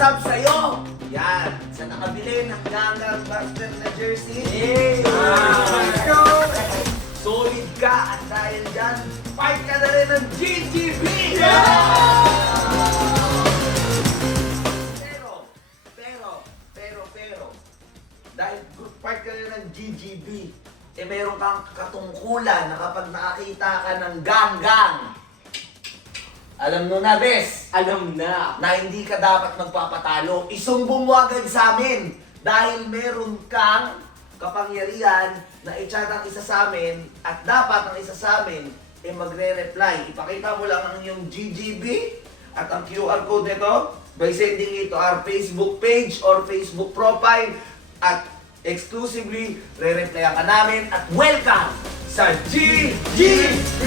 up sa'yo? Yan, sa nakabili ng Gangang Buster na jersey. Let's go! Solid ka at dahil dyan, fight ka na rin ng GGB! Pero, dahil good part ka rin ng GGB, eh meron kang katungkulan na kapag nakakita ka ng Ganggang, alam mo na, Bes, Alam na. na hindi ka dapat magpapatalo. Isumbong mo agad sa amin dahil meron kang kapangyarihan na i-chat ang isa sa amin at dapat ang isa sa amin ay magre-reply. Ipakita mo lang ang iyong GGB at ang QR code nito by sending it to our Facebook page or Facebook profile at exclusively re-replyan ka namin at welcome sa GGB!